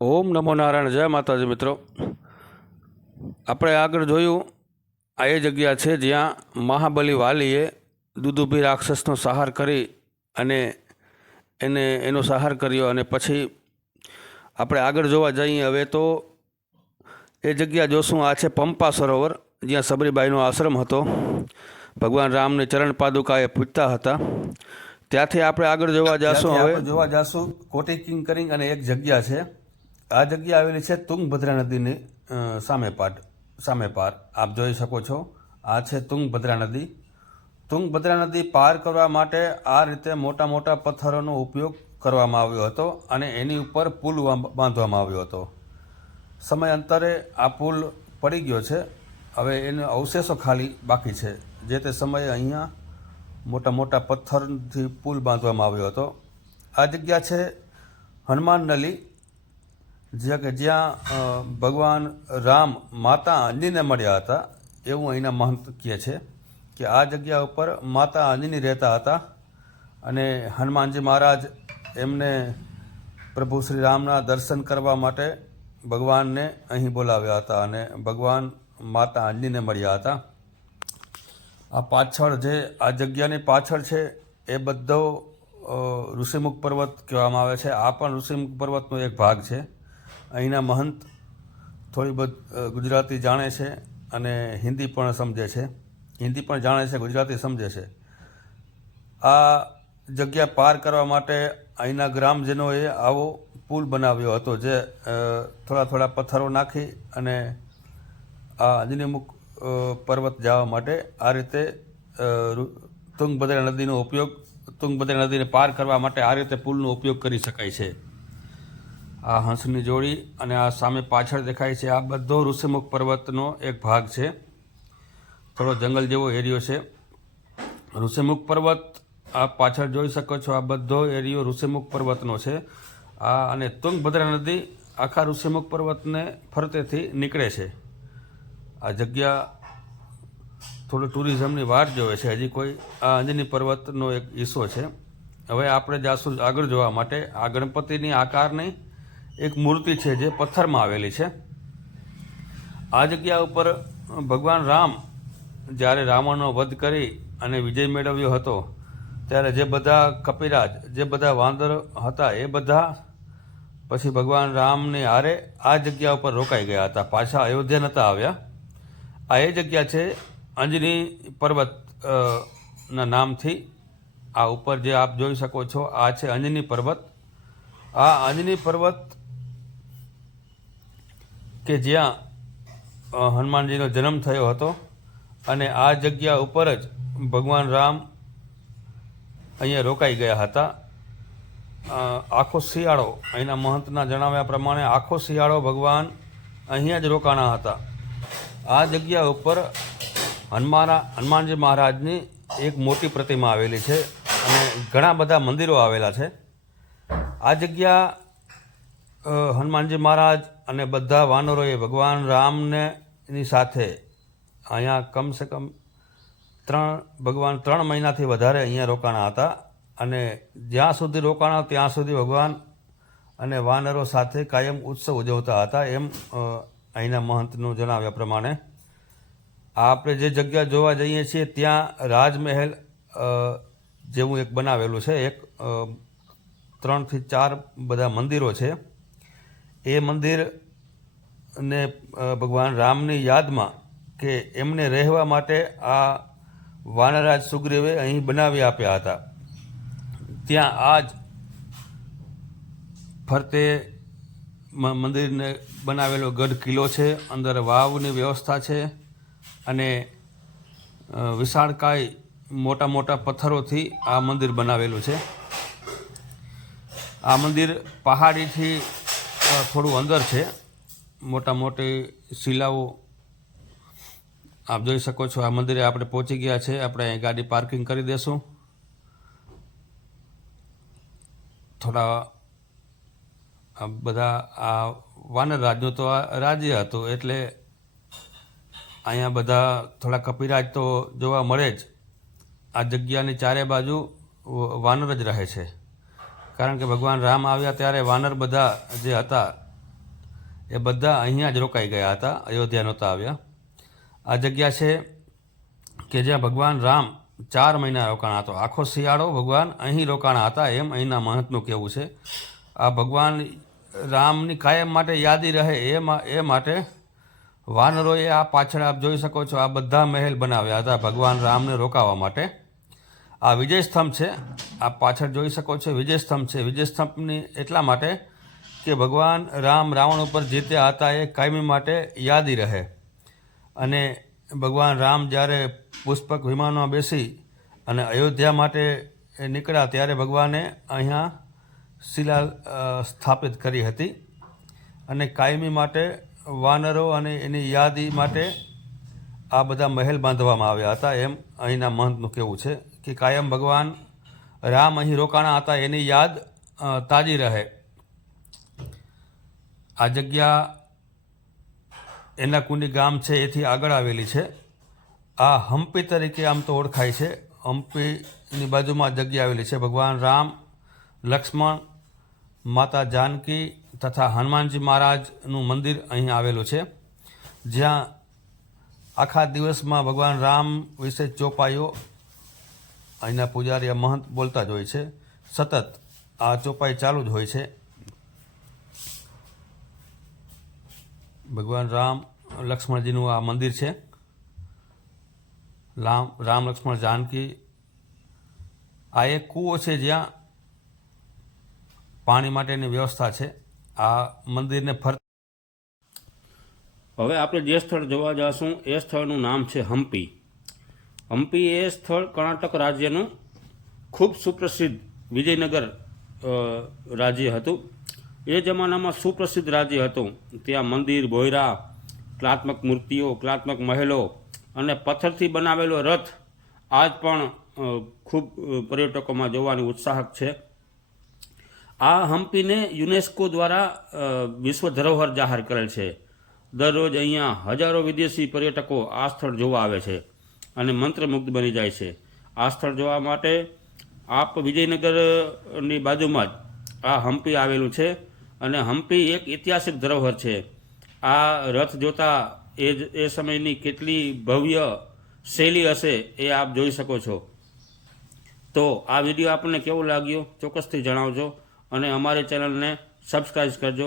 ઓમ નમો નારાયણ. જય માતાજી. મિત્રો, આપણે આગળ જોયું આ એ જગ્યા છે જ્યાં મહાબલી વાલીએ દુદુભી રાક્ષસનો સંહાર કરી અને એનો સંહાર કર્યો. અને પછી આપણે આગળ જોવા જઈએ હવે તો એ જગ્યા જોશું. આ છે પંપા સરોવર, જ્યાં સબરીબાઈનો આશ્રમ હતો. ભગવાન રામને ચરણ પાદુકા એ પૂજતા હતા. ત્યાંથી આપણે આગળ જોવા જઈશું. હવે જોવા જઈશું કોટી કિંકરિંગ અને એક જગ્યા છે. આ જગ્યા આવેલી છે તુંગભદ્રા નદીની સામે પાર. આપ જોઈ શકો છો, આ છે તુંગભદ્રા નદી. તુંગભદ્રા નદી પાર કરવા માટે આ રીતે મોટા મોટા પથ્થરોનો ઉપયોગ કરવામાં આવ્યો હતો અને એની ઉપર પુલ બાંધવામાં આવ્યો હતો. સમયાંતરે આ પુલ પડી ગયો છે. હવે એનો અવશેષો ખાલી બાકી છે. જે તે સમયે અહીંયા મોટા મોટા પથ્થરથી પુલ બાંધવામાં આવ્યો હતો. આ જગ્યા છે હનુમાન નલી, જ્યાં ભગવાન રામ માતા અંજનીને મળ્યા હતા એવું અહીંના મહંત કહે છે કે આ જગ્યા ઉપર માતા અંજની રહેતા હતા અને હનુમાનજી મહારાજ એમને પ્રભુ શ્રી રામના દર્શન કરવા માટે ભગવાનને અહીં બોલાવ્યા હતા અને ભગવાન માતા અંજનીને મળ્યા હતા. આ પાછળ જે આ જગ્યાની પાછળ છે એ બધો ઋષિમુખ પર્વત કહેવામાં આવે છે. આ પણ ઋષિમુખ પર્વતનો એક ભાગ છે. અહીંના મહંત થોડી બહુ ગુજરાતી જાણે છે અને હિન્દી પણ સમજે છે. હિન્દી પણ જાણે છે, ગુજરાતી સમજે છે. આ જગ્યા પાર કરવા માટે અહીંના ગ્રામજનોએ આવો પુલ બનાવ્યો હતો, જે થોડા પથ્થરો નાખી અને આ અંજનીમુખ પર્વત જવા માટે આ રીતે તુંગભદ્રા નદીને પાર કરવા માટે આ રીતે પુલનો ઉપયોગ કરી શકાય છે. આ હંસની જોડી અને આ સામે પાછળ દેખાય છે, આ બધો ઋષિમુખ પર્વતનો એક ભાગ છે. થોડો જંગલ જેવો એરિયો છે. ઋષિમુખ પર્વત આ પાછળ જોઈ શકો છો. આ બધો એરિયો ઋષિમુખ પર્વતનો છે. આ અને તુંગભદ્રા નદી આખા ઋષિમુખ પર્વતને ફરતેથી નીકળે છે. આ જગ્યા થોડું ટુરિઝમની વાટ જોવે છે. હજી કોઈ આ અંજની પર્વતનો એક હિસ્સો છે. હવે આપણે જાશું આગળ જોવા માટે. આ ગણપતિની આકારની એક મૂર્તિ છે જે પથ્થરમાં આવેલી છે. આ જગ્યા ઉપર ભગવાન રામ જ્યારે રાવણનો વધ કરી અને વિજય મેળવ્યો હતો ત્યારે જે બધા કપિરાજ, જે બધા વાંદર હતા એ બધા પછી ભગવાન રામની હારે આ જગ્યા ઉપર રોકાઈ ગયા હતા. પાછા અયોધ્યા નહોતા આવ્યા. આ એ જગ્યા છે અંજની પર્વત ના નામથી. આ ઉપર જે આપ જોઈ શકો છો આ છે અંજની પર્વત. આ અંજની પર્વત કે જ્યાં હનુમાનજીનો જન્મ થયો હતો અને આ જગ્યા ઉપર જ ભગવાન રામ અહીંયા રોકાઈ ગયા હતા. આખો શિયાળો, અહીંના મહંતના જણાવ્યા પ્રમાણે આખો શિયાળો ભગવાન અહીંયા જ રોકાણા હતા. આ જગ્યા ઉપર હનુમાનજી મહારાજની એક મોટી પ્રતિમા આવેલી છે અને ઘણા બધા મંદિરો આવેલા છે. આ જગ્યા હનુમાનજી મહારાજ અને બધા વાનરોએ ભગવાન રામની સાથે અહીંયા કમસે કમ 3 મહિનાથી વધારે અહીંયા રોકાણા હતા અને જ્યાં સુધી રોકાણા ત્યાં સુધી ભગવાન અને વાનરો સાથે કાયમ ઉત્સવ ઉજવતા હતા, એમ અહીંના મહંતનું જણાવ્યા પ્રમાણે. આપણે જે જગ્યા જોવા જઈએ છીએ ત્યાં રાજમહેલ જેવું એક બનાવેલું છે. એક 3 થી 4 બધા મંદિરો છે. એ મંદિરને ભગવાન રામની યાદમાં કે એમને રહેવા માટે આ વાનરાજ સુગ્રીવે અહીં બનાવી આપ્યા હતા. ત્યાં આ જ ફરતે મંદિરને બનાવેલો ગઢ કિલ્લો છે. અંદર વાવની વ્યવસ્થા છે અને વિશાળકાય મોટા મોટા પથ્થરોથી આ મંદિર બનાવેલું છે. આ મંદિર પહાડીથી થોડું અંદર છે. મોટા મોટી શિલાઓ આપ જોઈ શકો છો. આ મંદિરે આપણે પહોંચી ગયા છે. આપણે અહીં ગાડી પાર્કિંગ કરી દેશું. થોડા બધા આ વાનર રાજનું તો આ રાજ્ય હતું એટલે અહીંયા બધા થોડા કપિરાજ તો જોવા મળે જ. આ જગ્યાની ચારે બાજુ વાનર જ રહે છે. કારણ કે ભગવાન રામ આવ્યા ત્યારે વાનર બધા જે હતા એ બધા અહીંયા જ રોકાઈ ગયા હતા, અયોધ્યા નહોતા આવ્યા. આ જગ્યા છે કે જ્યાં ભગવાન રામ 4 મહિના રોકાણા હતો. આખો શિયાળો ભગવાન અહીં રોકાણા હતા, એમ અહીંના મહંતનું કહેવું છે. આ ભગવાન રામની કાયમ માટે યાદી રહે એ માટે વાનરોએ આ પાછળ આપ જોઈ શકો છો, આ બધા મહેલ બનાવ્યા હતા ભગવાન રામને રોકાવા માટે. આ વિજય સ્તંભ છે, આપ પાછળ જોઈ શકો છો વિજય સ્તંભ છે. વિજય સ્તંભની એટલા માટે કે ભગવાન રામ રાવણ ઉપર જીત્યા હતા એ કાયમી માટે યાદી રહે. અને ભગવાન રામ જ્યારે પુષ્પક વિમાનમાં બેસી અને અયોધ્યા માટે નીકળ્યા ત્યારે ભગવાને અહીંયા શિલા સ્થાપિત કરી હતી. અને કાયમી માટે વાનરો અને એની યાદી માટે આ બધા મહેલ બાંધવામાં આવ્યા હતા, એમ અહીંના મહંતનું કહેવું છે કે કાયમ ભગવાન રામ અહીં રોકાણા હતા એની યાદ તાજી રહે. આ જગ્યા એનાકુંડી ગામ છે એથી આગળ આવેલી છે. આ હમ્પી તરીકે આમ તો ઓળખાય છે. હમ્પીની બાજુમાં જગ્યા આવેલી છે. ભગવાન રામ, લક્ષ્મણ, માતા જાનકી તથા હનુમાનજી મહારાજનું મંદિર અહીં આવેલું છે, જ્યાં આખા દિવસમાં ભગવાન રામ વિશે ચોપાઈઓ અહીંના પૂજારી મહંત બોલતા જ હોય છે. સતત આ ચોપાઈ ચાલુ જ હોય છે. ભગવાન રામ લક્ષ્મણજીનું આ મંદિર છે. રામ લક્ષ્મણ જાનકી. આ એક કૂવો છે જ્યાં પાણી માટેની વ્યવસ્થા છે. આ મંદિરને હવે આપણે જે સ્થળ જોવા જઈશું એ સ્થળનું નામ છે હમ્પી. હમ્પી એ સ્થળ કર્ણાટક રાજ્યનું ખૂબ સુપ્રસિદ્ધ વિજયનગર રાજ્ય હતું. એ જમાનામાં સુપ્રસિદ્ધ રાજ્ય હતું. ત્યાં મંદિર, ભોયરા, કલાત્મક મૂર્તિઓ, કલાત્મક મહેલો અને પથ્થરથી બનાવેલો રથ આજ પણ ખૂબ પર્યટકોમાં જોવાની ઉત્સાહક છે. આ હમ્પીને યુનેસ્કો દ્વારા વિશ્વ ધરોહર જાહેર કરેલ છે. દરરોજ અહીંયા હજારો વિદેશી પર્યટકો આ સ્થળ જોવા આવે છે અને મંત્રમુગ્ધ બની જાય છે. આ સ્થળ જોવા માટે આપ વિજયનગરની બાજુમાં જ આ હમ્પી આવેલું છે અને હમ્પી એક ઐતિહાસિક ધરોહર છે. આ રથ જોતા એ સમયની કેટલી ભવ્ય શૈલી હશે એ આપ જોઈ શકો છો. તો આ વિડીયો આપણને કેવો લાગ્યો ચોક્કસથી જણાવજો અને અમારી ચેનલને સબસ્ક્રાઈબ કરજો.